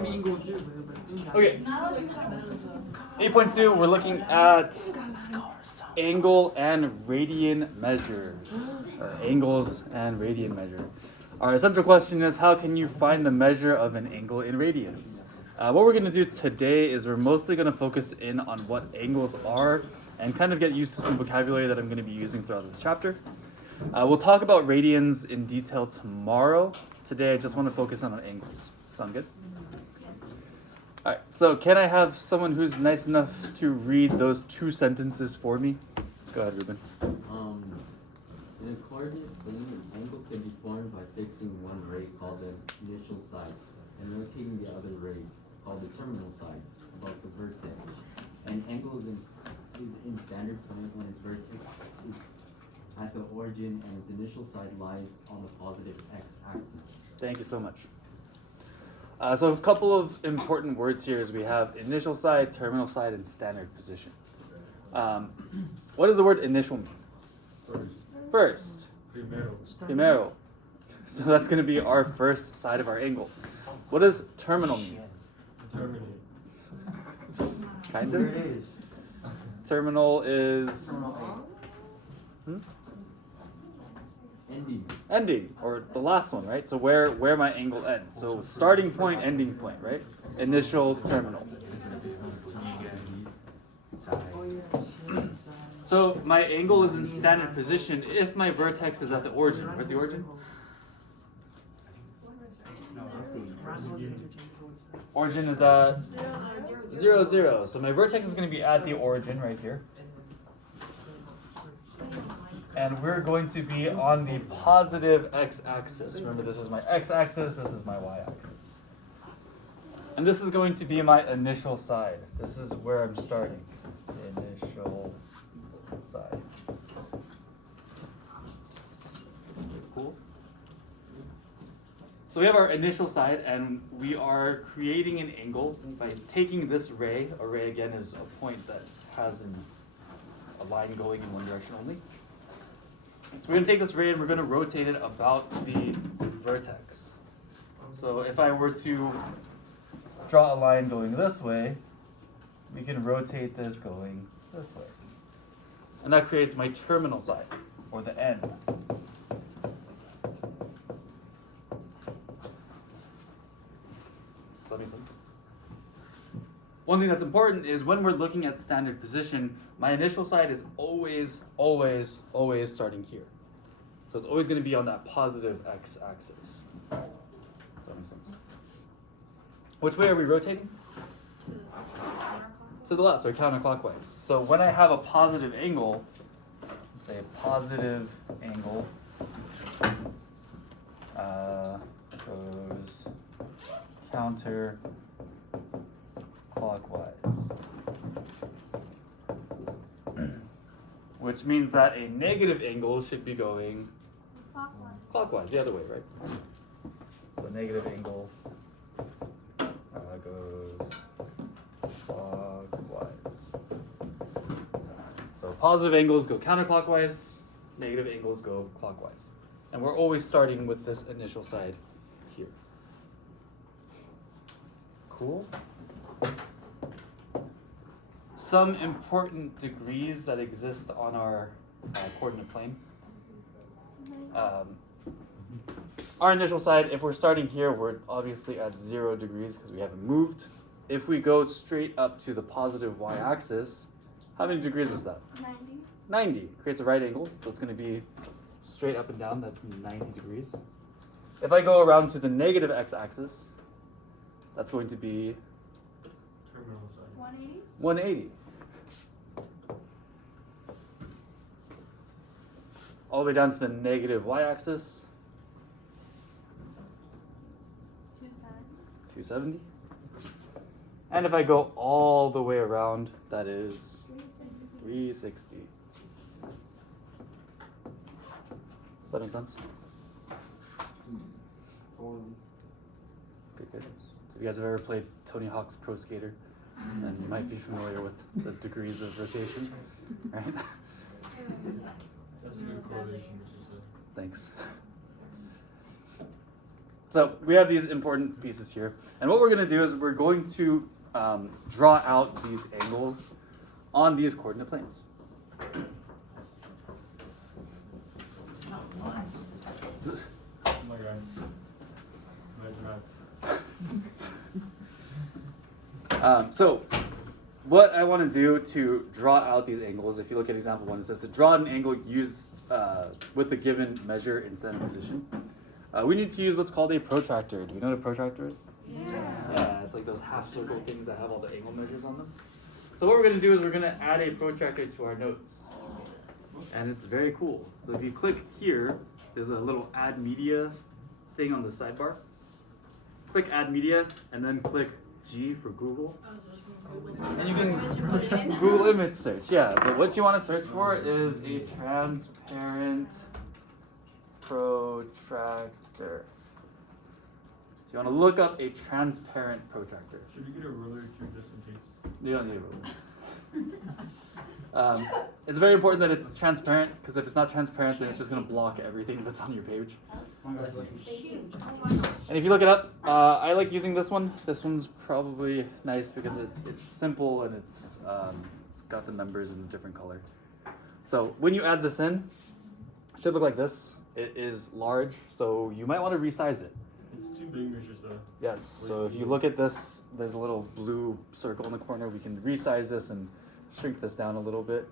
Okay. 8.2, we're looking at angle and radian measures, or angles and radian measure. Our central question is, how can you find the measure of an angle in radians? What we're going to do today is we're mostly going to focus in on what angles are and kind of get used to some vocabulary that I'm going to be using throughout this chapter. We'll talk about radians in detail tomorrow. Today I just want to focus on angles. Sound good? All right, so can I have someone who's nice enough to read those two sentences for me? Go ahead, Ruben. In a coordinate plane, an angle can be formed by fixing one ray called the initial side and rotating the other ray called the terminal side above the vertex. An angle is in standard plane when its vertex is at the origin and its initial side lies on the positive x-axis. Thank you so much. So a couple of important words here is we have initial side, terminal side, and standard position. What does the word initial mean? First. Primero. So that's going to be our first side of our angle. What does terminal mean? Terminate. Kind of. Terminal is ending, or the last one, right? So where my angle ends. So starting point, ending point, right? Initial, terminal. So my angle is in standard position if my vertex is at the origin. Where's the origin? Origin is at 0, 0. So my vertex is going to be at the origin right here. And we're going to be on the positive x-axis. Remember, this is my x-axis, this is my y-axis. And this is going to be my initial side. This is where I'm starting. The initial side. Cool? So we have our initial side, and we are creating an angle by taking this ray. A ray, again, is a point that has a line going in one direction only. So we're going to take this ray and we're going to rotate it about the vertex. So if I were to draw a line going this way, we can rotate this going this way. And that creates my terminal side, or the end. Does that make sense? One thing that's important is when we're looking at standard position, my initial side is always starting here. So it's always going to be on that positive x-axis. Does that make sense? Which way are we rotating? To the left, or counterclockwise. So when I have a positive angle, say a positive angle goes counterclockwise. Which means that a negative angle should be going clockwise, the other way, right? So a negative angle goes clockwise. So positive angles go counterclockwise, negative angles go clockwise. And we're always starting with this initial side here. Cool? Some important degrees that exist on our coordinate plane. Our initial side, if we're starting here, we're obviously at 0 degrees because we haven't moved. If we go straight up to the positive y-axis, how many degrees is that? 90. 90. Creates a right angle, so it's going to be straight up and down. That's 90 degrees. If I go around to the negative x-axis, that's going to be Terminal side. 180. 180. All the way down to the negative y-axis, 270. And if I go all the way around, that is 360. Does that make sense? Good, good. So if you guys have ever played Tony Hawk's Pro Skater, then you might be familiar with the degrees of rotation, right? That's a good correlation, what you said. Thanks. So we have these important pieces here. And what we're going to do is we're going to draw out these angles on these coordinate planes. Oh my god. Imagine that. So what I want to do to draw out these angles, if you look at example 1, it says to draw an angle use with the given measure in standard position. We need to use what's called a protractor. Do you know what a protractor is? Yeah, it's like those half circle things that have all the angle measures on them. So what we're going to do is we're going to add a protractor to our notes. And it's very cool. So if you click here, there's a little add media thing on the sidebar. Click add media and then click G for Google. And you can Google image search, yeah. But what you want to search for is a transparent protractor. So you want to look up a transparent protractor. Should you get a ruler too, just in case? You don't need a ruler. It's very important that it's transparent, because if it's not transparent, then it's just going to block everything that's on your page. And if you look it up, I like using this one. This one's probably nice because it's simple and it's got the numbers in a different color. So when you add this in, it should look like this. It is large, so you might want to resize it. It's too big, Mr. Stuff. Yes, so if you look at this, there's a little blue circle in the corner. We can resize this and shrink this down a little bit.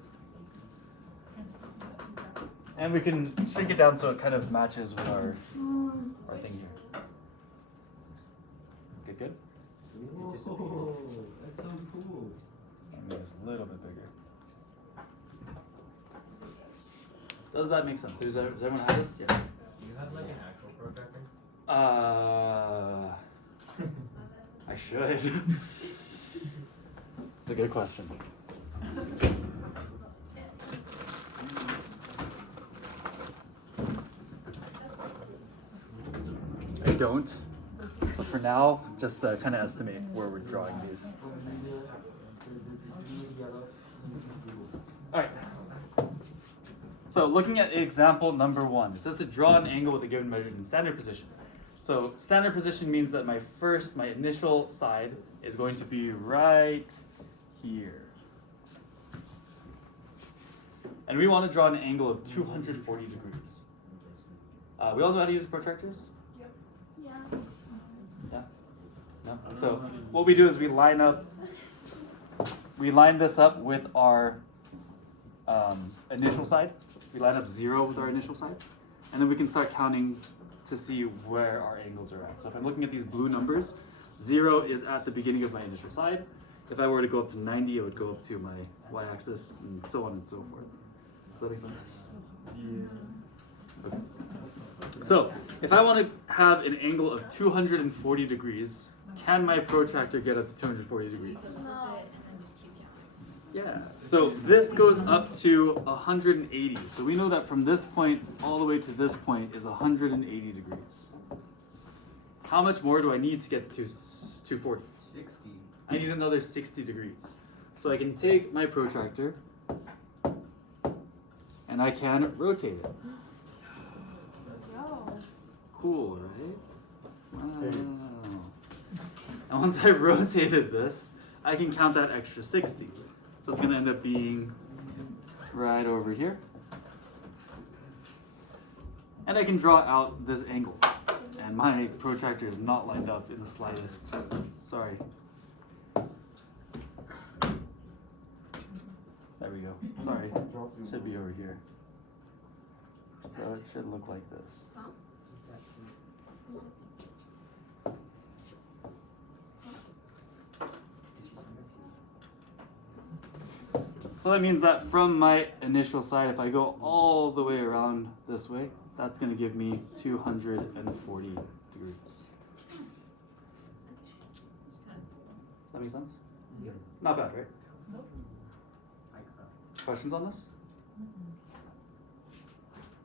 And we can shrink it down so it kind of matches with our thing here. Good, good? Whoa, that's so cool. I'll make this a little bit bigger. Does that make sense? Does everyone have this? Yes. Do you have like an actual protractor? I should. It's a good question. I don't, but for now, just kind of estimate where we're drawing these. All right. So looking at example number 1, it says to draw an angle with a given measure in standard position. So standard position means that my initial side is going to be right here. And we want to draw an angle of 240 degrees. We all know how to use protractors? Yeah. Yeah? No? So what we do is we line this up with our initial side. We line up 0 with our initial side. And then we can start counting to see where our angles are at. So if I'm looking at these blue numbers, 0 is at the beginning of my initial side. If I were to go up to 90, it would go up to my y-axis, and so on and so forth. Does that make sense? Yeah. Okay. So if I want to have an angle of 240 degrees, can my protractor get up to 240 degrees? No. Yeah. So this goes up to 180. So we know that from this point all the way to this point is 180 degrees. How much more do I need to get to 240? 60. I need another 60 degrees. So I can take my protractor and I can rotate it. Yo. Cool, right? Wow. And once I've rotated this, I can count that extra 60. So it's going to end up being right over here. And I can draw out this angle. And my protractor is not lined up in the slightest. Sorry. There we go. Sorry. It should be over here. So it should look like this. So that means that from my initial side, if I go all the way around this way, that's going to give me 240 degrees. That make sense? Yeah. Not bad, right? Questions on this?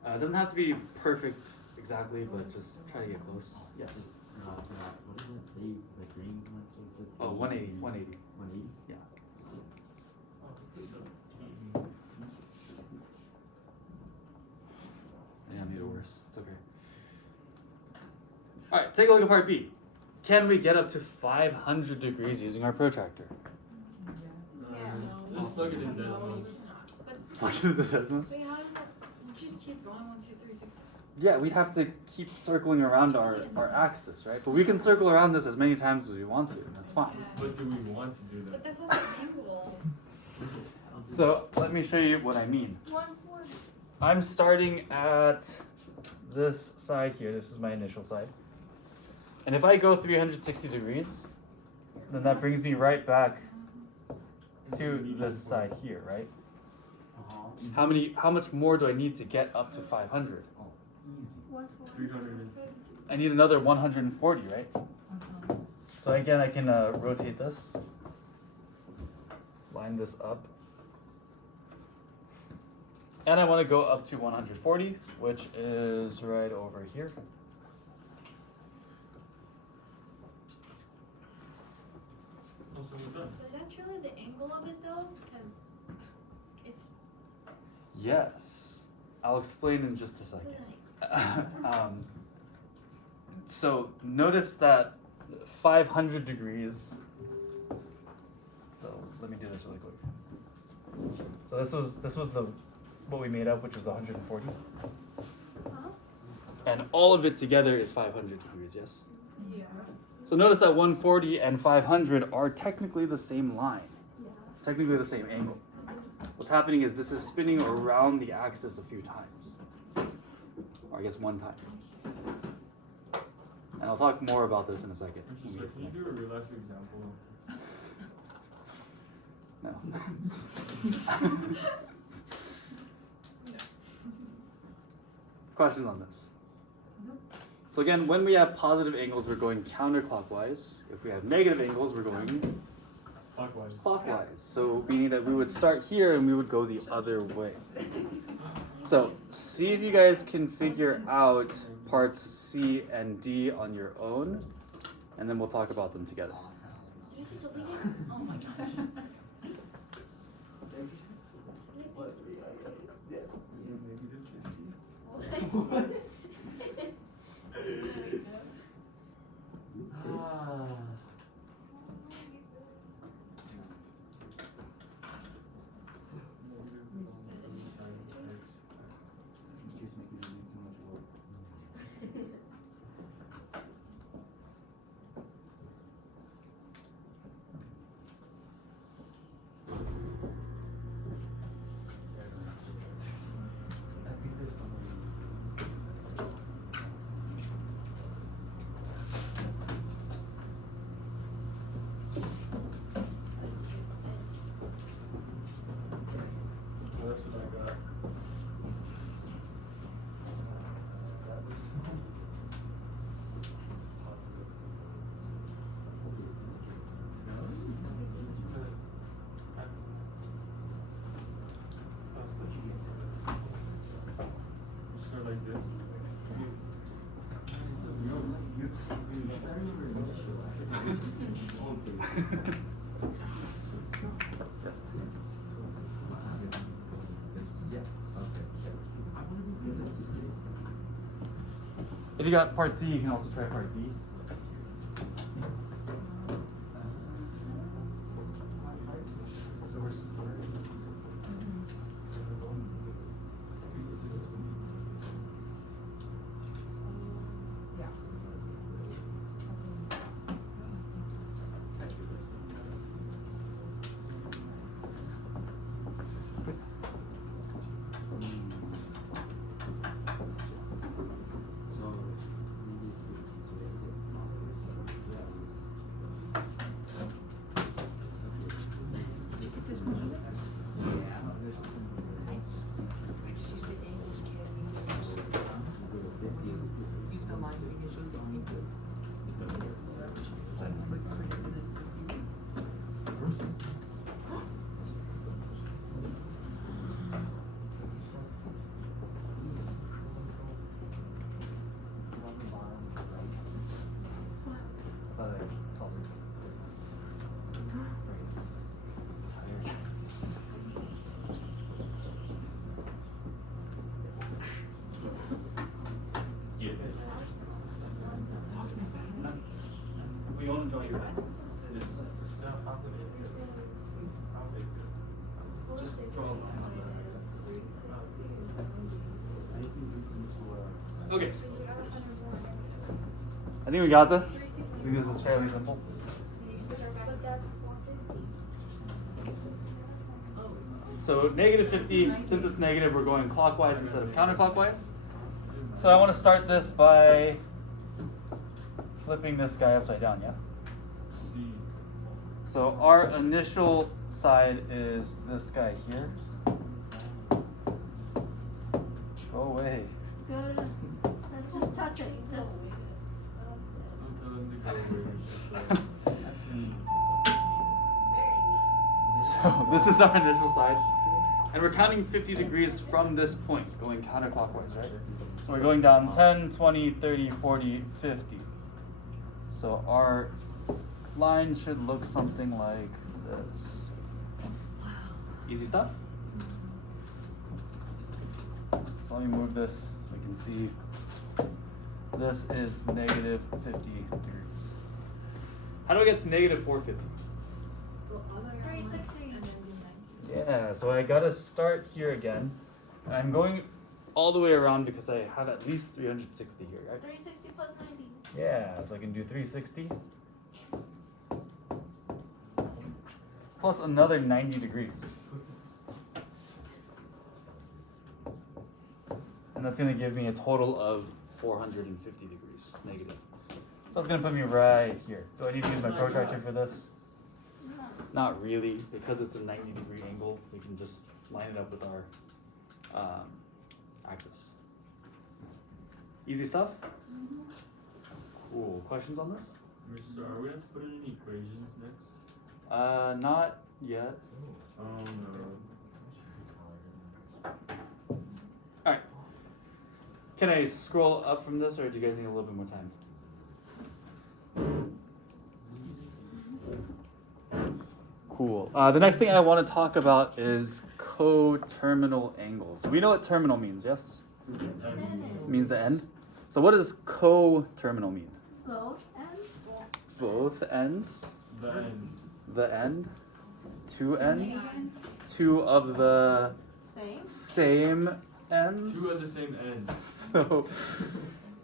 It doesn't have to be perfect exactly, but just try to get close. Yes. What does it say? The green one? So it says Oh, 180. 180. 180? Yeah. Yeah, I made it worse. It's okay. All right, take a look at part B. Can we get up to 500 degrees using our protractor? Just plug it in Desmos. Plug it into the Desmos? Wait, how did that? You just keep going 1, 2, 3, 6. Yeah, we'd have to keep circling around our axis, right? But we can circle around this as many times as we want to, and that's fine. But do we want to do But that? that's not the angle. So let me show you what I mean. 140. I'm starting at this side here. This is my initial side. And if I go 360 degrees, then that brings me right back to this side here, right? How much more do I need to get up to 500? 300. I need another 140, right? So again, I can rotate this, line this up, and I want to go up to 140, which is right over here. Also, we're done. Is that truly the angle of it though? Because it's Yes, I'll explain in just a second. So notice that 500 degrees. So let me do this really quick. So this was the what we made up, which was 140, huh? and all of it together is 500 degrees. Yes. Yeah. So notice that 140 and 500 are technically the same line. Yeah. It's technically the same angle. What's happening is this is spinning around the axis a few times, or I guess one time. And I'll talk more about this in a second. Which is like, can you do a real life example? No. Questions on this? So again, when we have positive angles, we're going counterclockwise. If we have negative angles, we're going Clockwise. clockwise. So meaning that we would start here and we would go the other way. So see if you guys can figure out parts C and D on your own, and then we'll talk about them together. Did you just delete it? Oh my gosh. What? Well, that's what I got. Start like this. Yes. If you got part C, you can also try part D. So we're You want to draw your initial side first? Just draw a line on that. Okay. I think we got this. I think this is fairly simple. So negative 50, since it's negative, we're going clockwise instead of counterclockwise. So I want to start this by flipping this guy upside down, yeah? C. So our initial side is this guy here. Go away. Good. Just touch it. Just. Don't tell them to go away. It's just So this is our initial side. And we're counting 50 degrees from this point, going counterclockwise, right? So we're going down 10, 20, 30, 40, 50. So our line should look something like this. Easy stuff? So let me move this so we can see. This is negative 50 degrees. How do I get to negative 450? 360. Yeah, so I gotta start here again. And I'm going all the way around because I have at least 360 here, right? 360 plus 90. Yeah, so I can do 360. Plus another 90 degrees. And that's gonna give me a total of 450 degrees, negative. So that's gonna put me right here. Do I need to use my protractor for this? Not really, because it's a 90-degree angle, we can just line it up with our axis. Easy stuff? Cool. Questions on this? Mister, are we going to put in any equations next? Not yet. Oh no. Alright. Can I scroll up from this, or do you guys need a little bit more time? Cool. The next thing I want to talk about is coterminal angles. We know what terminal means, yes? It means the end. So what does coterminal mean? Both ends. Both ends. The end. The end. Two ends. Two of the Same. same ends. Two of the same end. So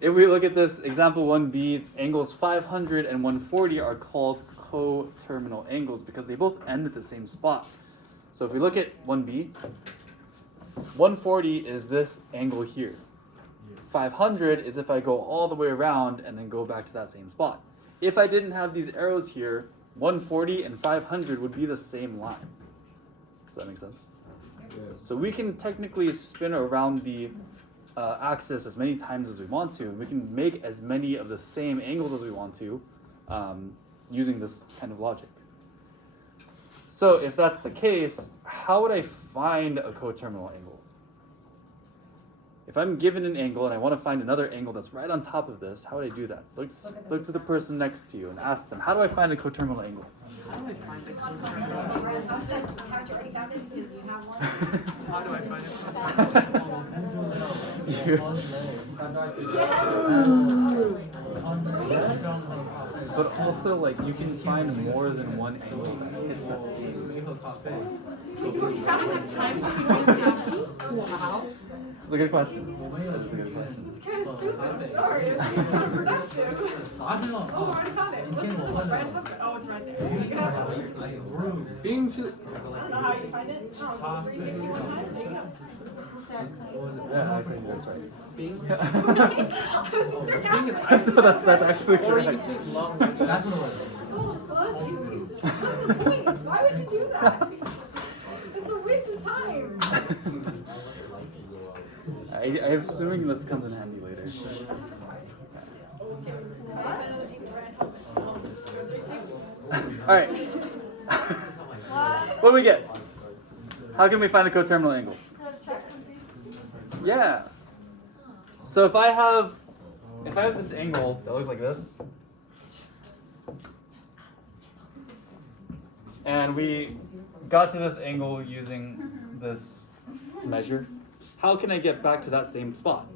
if we look at this, example 1b, angles 500 and 140 are called coterminal angles because they both end at the same spot. So if we look at 1b, 140 is this angle here. 500 is if I go all the way around and then go back to that same spot. If I didn't have these arrows here, 140 and 500 would be the same line. Does that make sense? So we can technically spin around the axis as many times as we want to. We can make as many of the same angles as we want to using this kind of logic. So if that's the case, how would I find a coterminal angle? If I'm given an angle and I want to find another angle that's right on top of this, how would I do that? Look to the person next to you and ask them, how do I find a coterminal angle? How do I find a coterminal? Haven't you already found it? Because you have one. How do I find But also, like, you can find more than one angle that hits that same spot. Wow. It's a good question. It's a good question. It's kind of stupid. Sorry. It's not productive. Oh, I already found it. Right above it. Oh, it's right there. There you go. I don't know how you find it. Oh, 361 times. There you go. Yeah, I think that's right. Bing. So that's actually Or you can correct. take long that's what it was. Oh, so that's easy. What's the point? Why would you do that? It's a waste of time. I'm assuming this comes in handy later. Alright. What do we get? How can we find a coterminal angle? Yeah. So if I have this angle that looks like this, and we got to this angle using this measure, how can I get back to that same spot?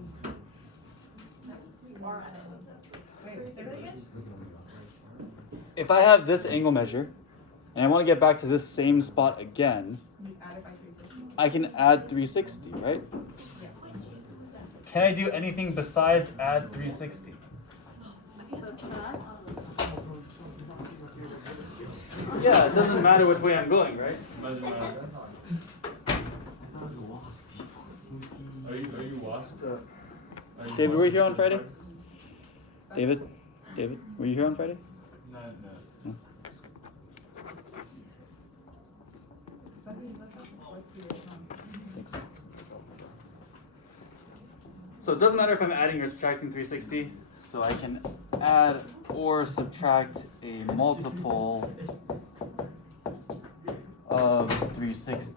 if I have this angle measure, and I want to get back to this same spot again, You add it by 360. I can add 360, right? Can I do anything besides add 360? Yeah, it doesn't matter which way I'm going, right? Imagine that. Are you wasp? Are you David, were you here on wasp? Friday? David, were you here on Friday? No. Thanks. So it doesn't matter if I'm adding or subtracting 360. So I can add or subtract a multiple of 360.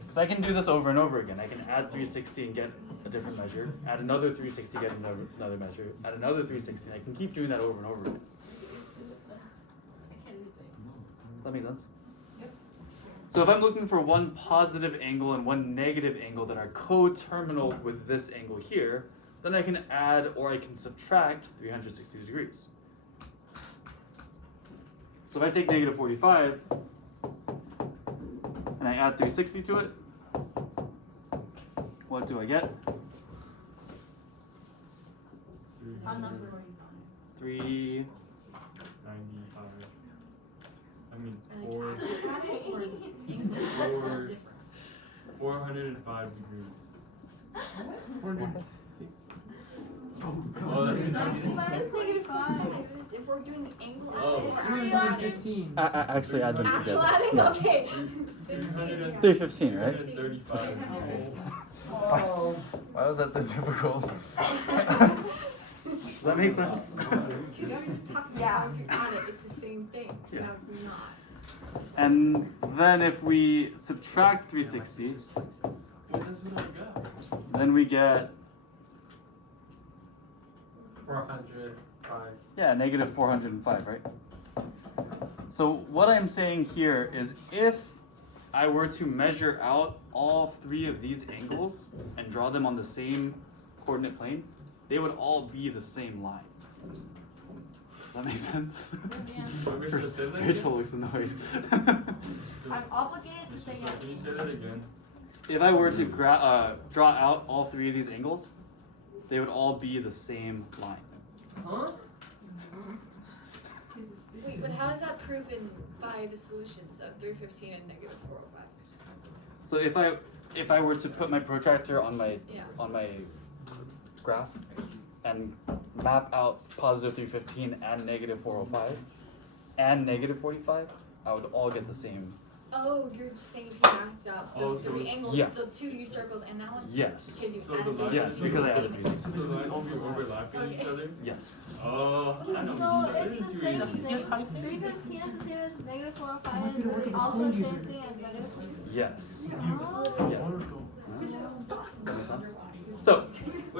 Because I can do this over and over again. I can add 360 and get a different measure. Add another 360, get another measure. Add another 360, and I can keep doing that over and over again. Does that make sense? So if I'm looking for one positive angle and one negative angle that are coterminal with this angle here, then I can add or I can subtract 360 degrees. So if I take negative 45 and I add 360 to it, what do I get? A number. 3. 95. I mean, And four, like, add it or English. Four. What's the difference? 405 degrees. Oh, that's minus -5. If we're doing the angle, Oh. are you adding? Actually add them Actual together. adding? Yeah. Okay. 315, right? 335. Why was that so difficult? Does that make sense? Yeah, if you add it, it's the same thing. Yeah. No, it's not. And then if we subtract 360, Well, that's what I got. then we get, 405. yeah, negative 405, right? So what I'm saying here is if I were to measure out all three of these angles and draw them on the same coordinate plane, they would all be the same line. Does that make sense? Want me to say that Rachel again? looks annoyed. I'm obligated to say yes. Can you say that again? If I were to draw out all three of these angles, they would all be the same line. Huh? Wait, but how is that proven by the solutions of 315 and negative 405? So if I were to put my protractor on my Yeah. graph and map out positive 315 and negative 405 and negative 45, I would all get the same. Oh, you're just saying if you mapped out Oh, those so three it's- angles, Yeah. the two you circled and that one? Yes. Because you So the added line- Yes, because I added 360. So the lines will be overlapping each other? Yes. Oh, I know. So This it's is the too same easy. thing. 315 is the same as negative 405 and also the same thing as negative 40. Yes. Oh. Yeah. That makes sense? So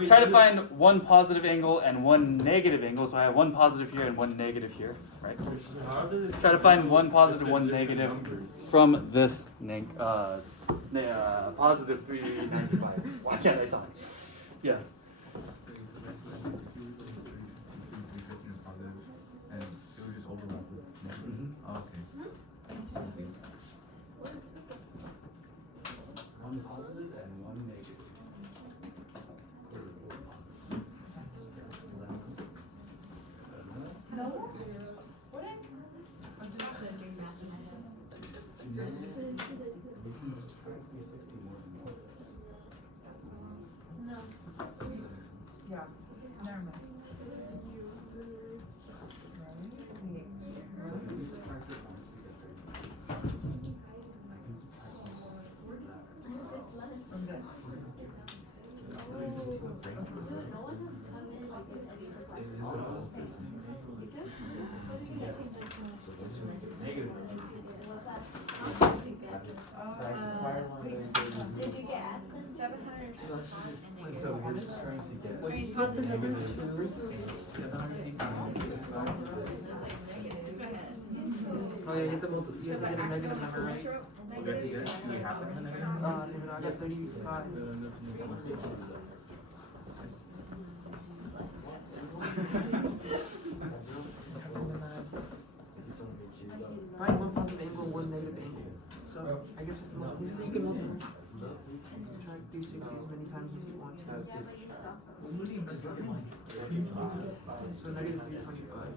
try to find one positive angle and one negative angle. So I have one positive here and one negative here, right? How does it Try to find one if positive, they're one different negative numbers? from this positive 395. Why can't I talk? Yes. And it would just overlap with Mhm. okay. One positive and one negative. Yeah. Never mind. Did you get access? 751 and So negative. we're just trying to get I mean, positive number negative. Oh yeah, you have to get a negative number, right? Do we have to have a negative? David, I got 35. So I guess you can multiply. Subtract 360 as many times as you want. So negative 325.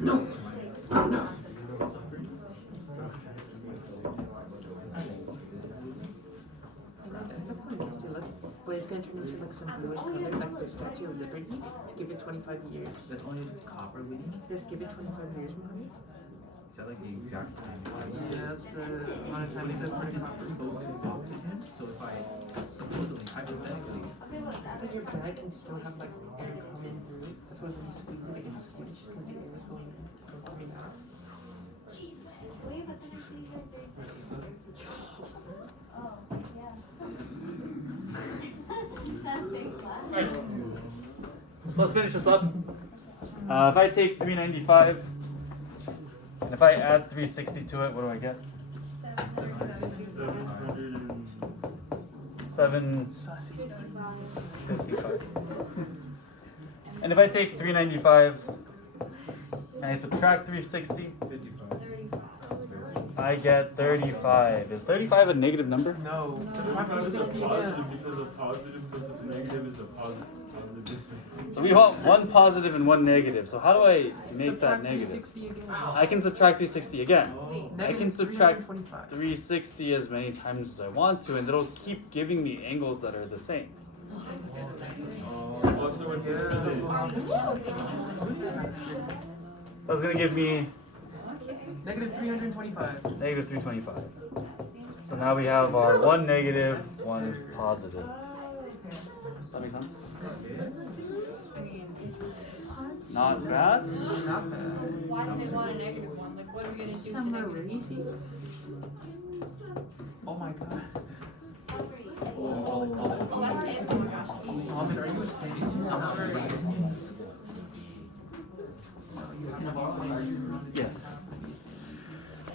No. But it's going to turn into like some bluish color, like the Statue of Liberty, to give it 25 years. That's only copper leading? Just give it 25 years, mommy. Is that like the exact time? Yeah, that's the amount of time it took for the copper. Supposed to talk to him? So if I supposedly, hypothetically, But your bag can still have like air coming through. That's why when you squeeze it, it gets squished because your air is coming out. Wait, but then I see right there. Oh, yeah. That big glass. Alright. Let's finish this up. If I take 395 and if I add 360 to it, what do I get? 755. And if I take 395 and I subtract 360, I get 35. Is 35 a negative number? No. Because it's a 360 positive, again. because a positive plus a negative is a positive. So we want one positive and one negative. So how do I make that Subtract negative? 360 again. I can subtract 360 again. I can subtract 325. 360 as many times as I want to, and it'll keep giving me angles that are the same. What's the one That's gonna give me Negative 325. negative 325. So now we have our one negative, one positive. Does that make sense? Not bad. Not bad. Why do they want a negative one? Like, what are we gonna do to Summer negative? racy. Oh my god. All three.